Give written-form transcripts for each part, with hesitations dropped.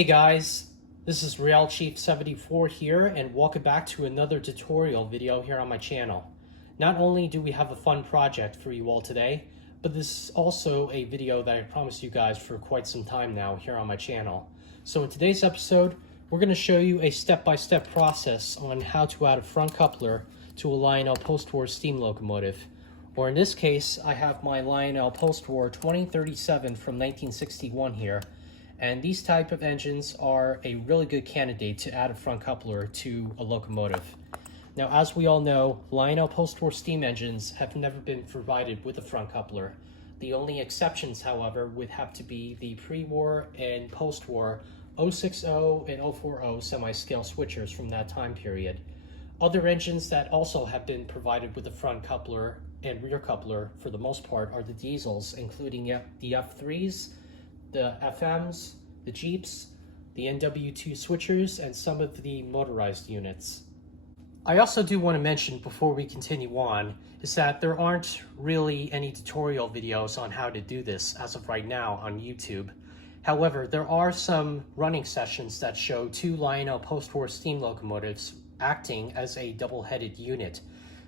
Hey guys, this is Real Chief 74 here, and welcome back to another tutorial video here on my channel. Not only do we have a fun project for you all today, but this is also a video that I promised you guys for quite some time now here on my channel. So in today's episode, we're going to show you a step-by-step process on how to add a front coupler to a Lionel Postwar steam locomotive. Or in this case, I have my Lionel Postwar 2037 from 1961 here. And these type of engines are a really good candidate to add a front coupler to a locomotive. Now, as we all know, Lionel Postwar steam engines have never been provided with a front coupler. The only exceptions, however, would have to be the pre-war and post-war 060 and 040 semi-scale switchers from that time period. Other engines that also have been provided with a front coupler and rear coupler, for the most part, are the diesels, including the F3s, the FMs, the Jeeps, the NW2 switchers, and some of the motorized units. I also do want to mention before we continue on is that there aren't really any tutorial videos on how to do this as of right now on YouTube. However, there are some running sessions that show two Lionel Postwar steam locomotives acting as a double-headed unit.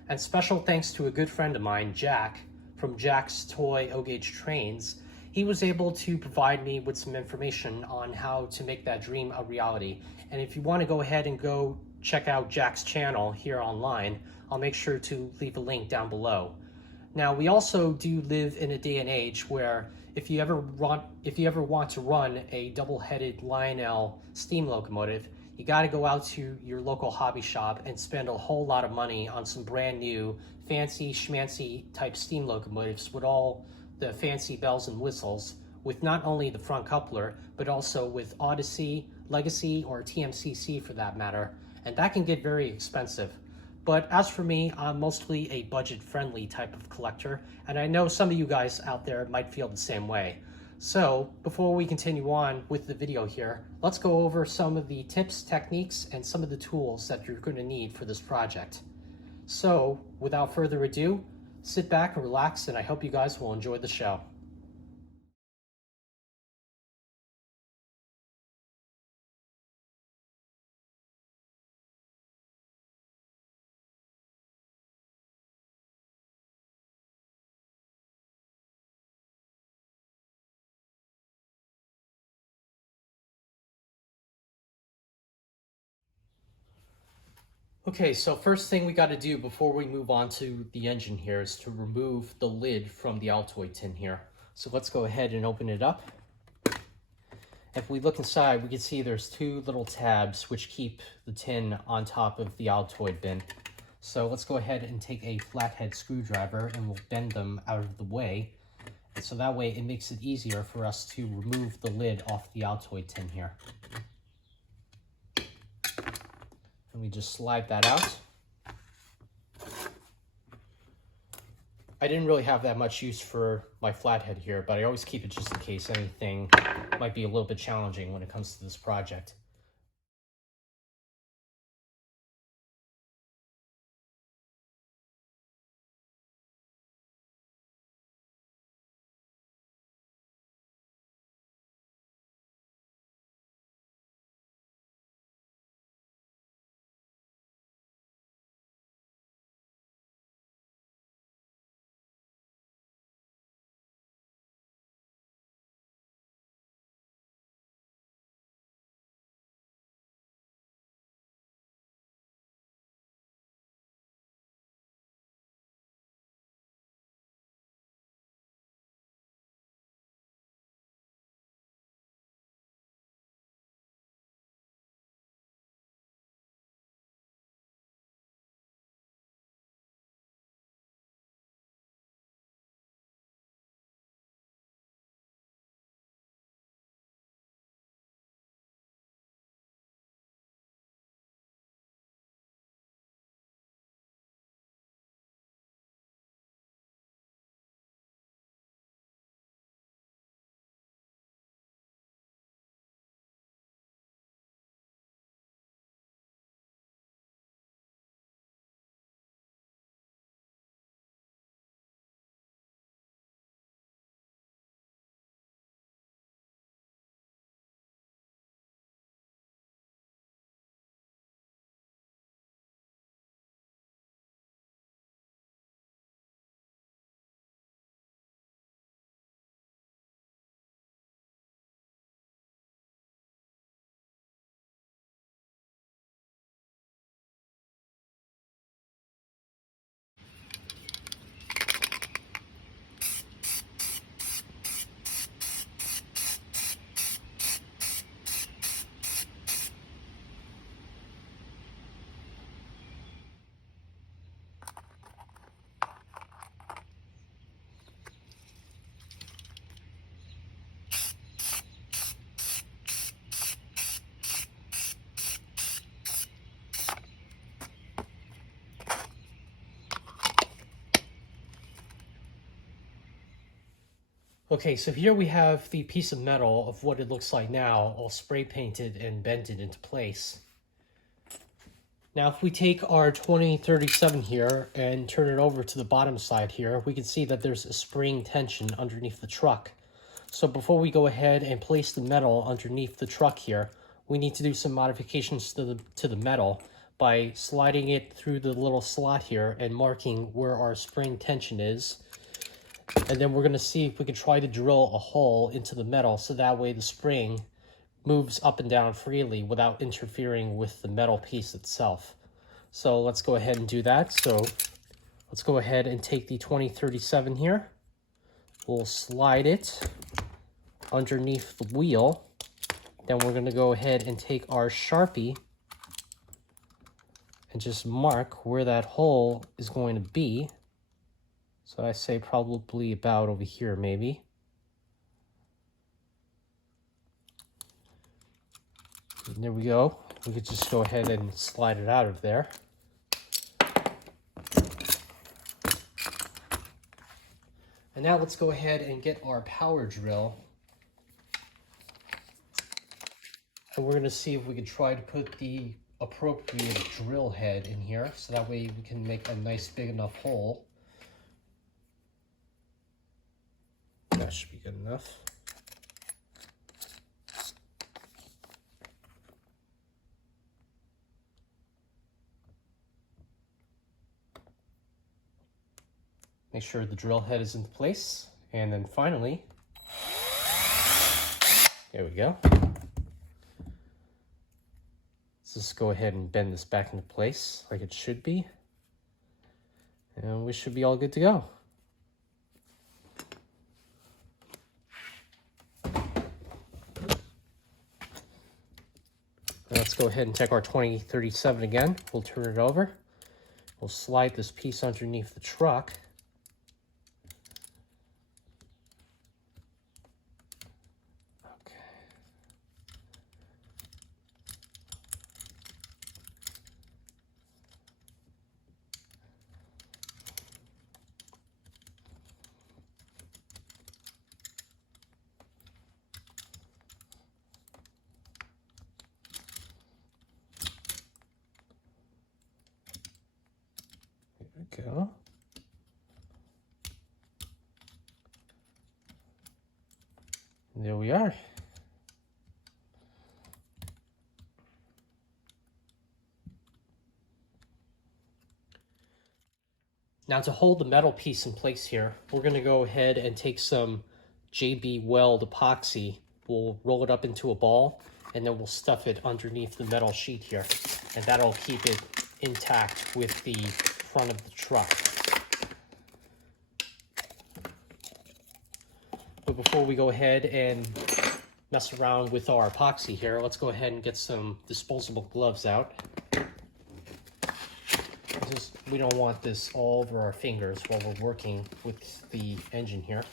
And special thanks to a good friend of mine, Jack, from Jack's Toy O-Gauge Trains, he was able to provide me with some information on how to make that dream a reality. And if you want to go ahead and go check out Jack's channel here online, I'll make sure to leave a link down below. Now, we also do live in a day and age where if you ever want to run a double-headed Lionel steam locomotive, you got to go out to your local hobby shop and spend a whole lot of money on some brand new fancy schmancy type steam locomotives with all the fancy bells and whistles, with not only the front coupler, but also with Odyssey, Legacy, or TMCC for that matter, and that can get very expensive. But as for me, I'm mostly a budget-friendly type of collector, and I know some of you guys out there might feel the same way. So, before we continue on with the video here, let's go over some of the tips, techniques, and some of the tools that you're going to need for this project. So, without further ado, sit back and relax, and I hope you guys will enjoy the show. Okay, so first thing we got to do before we move on to the engine here is to remove the lid from the altoid tin here. So let's go ahead and open it up. If we look inside, we can see there's two little tabs which keep the tin on top of the altoid bin. So let's go ahead and take a flathead screwdriver and we'll bend them out of the way. And so that way it makes it easier for us to remove the lid off the altoid tin here. And we just slide that out. I didn't really have that much use for my flathead here, but I always keep it just in case anything might be a little bit challenging when it comes to this project. Okay, so here we have the piece of metal of what it looks like now, all spray painted and bended into place. Now if we take our 2037 here and turn it over to the bottom side here, we can see that there's a spring tension underneath the truck. So before we go ahead and place the metal underneath the truck here, we need to do some modifications to the metal by sliding it through the little slot here and marking where our spring tension is. And then we're going to see if we can try to drill a hole into the metal so that way the spring moves up and down freely without interfering with the metal piece itself. So let's go ahead and do that. So let's go ahead and take the 2037 here. We'll slide it underneath the wheel. Then we're going to go ahead and take our Sharpie and just mark where that hole is going to be. So I say probably about over here maybe. And there we go. We could just go ahead and slide it out of there. And now let's go ahead and get our power drill. And we're going to see if we can try to put the appropriate drill head in here, so that way we can make a nice big enough hole. That should be good enough. Make sure the drill head is in place. And then finally, there we go. Let's just go ahead and bend this back into place like it should be. And we should be all good to go. Let's go ahead and check our 2037 again. We'll turn it over. We'll slide this piece underneath the truck. Go. And there we are. Now to hold the metal piece in place here, we're going to go ahead and take some JB Weld epoxy. We'll roll it up into a ball and then we'll stuff it underneath the metal sheet here. And that'll keep it intact with the front of the truck. But before we go ahead and mess around with our epoxy here, let's go ahead and get some disposable gloves out. We don't want this all over our fingers while we're working with the engine here.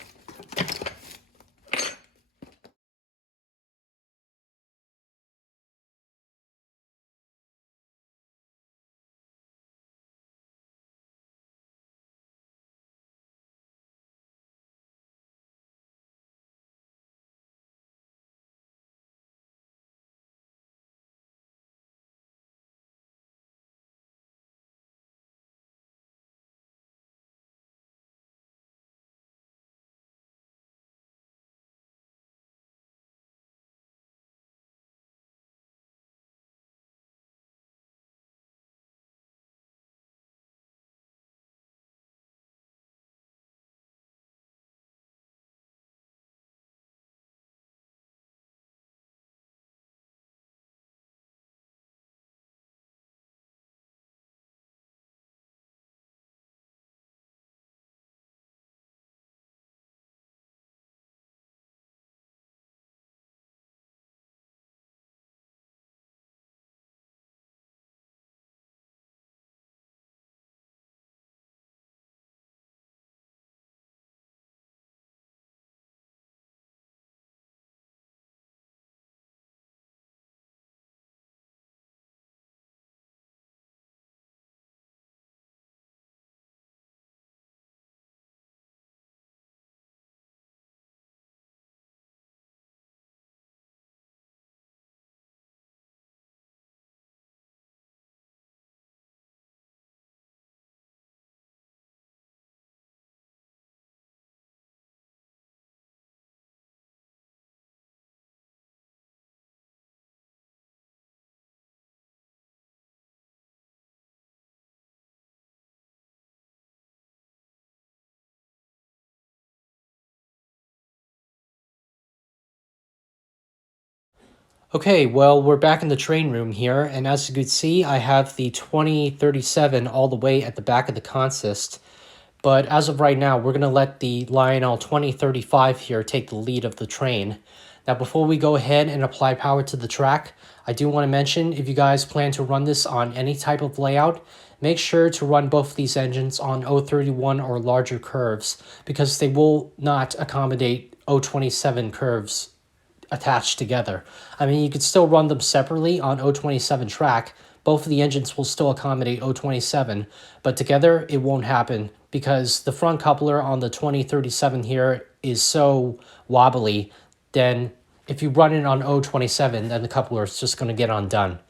Okay, well, we're back in the train room here, and as you can see, I have the 2037 all the way at the back of the consist. But as of right now, we're going to let the Lionel 2035 here take the lead of the train. Now, before we go ahead and apply power to the track, I do want to mention, if you guys plan to run this on any type of layout, make sure to run both of these engines on 031 or larger curves, because they will not accommodate 027 curves attached together. I mean, you could still run them separately on 027 track. Both of the engines will still accommodate 027, but together it won't happen because the front coupler on the 2037 here is so wobbly. Then if you run it on 027, then the coupler is just going to get undone.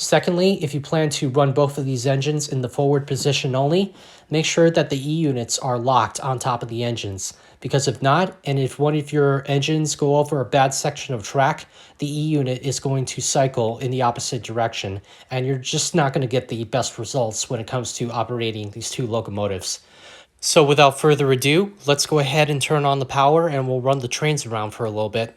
Secondly, if you plan to run both of these engines in the forward position only, make sure that the E-units are locked on top of the engines. Because if not, and if one of your engines go over a bad section of track, the E-unit is going to cycle in the opposite direction, and you're just not going to get the best results when it comes to operating these two locomotives. So without further ado, let's go ahead and turn on the power and we'll run the trains around for a little bit.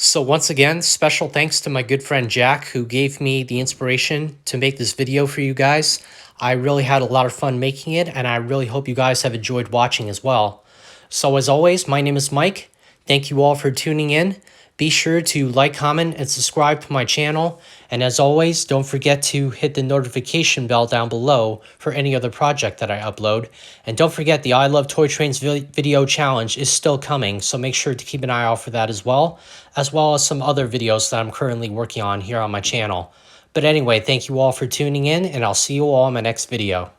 So once again, special thanks to my good friend Jack, who gave me the inspiration to make this video for you guys. I really had a lot of fun making it, and I really hope you guys have enjoyed watching as well. So as always, my name is Mike. Thank you all for tuning in. Be sure to like, comment, and subscribe to my channel. And as always, don't forget to hit the notification bell down below for any other project that I upload. And don't forget, the I Love Toy Trains video challenge is still coming, so make sure to keep an eye out for that as well as some other videos that I'm currently working on here on my channel. But anyway, thank you all for tuning in, and I'll see you all in my next video.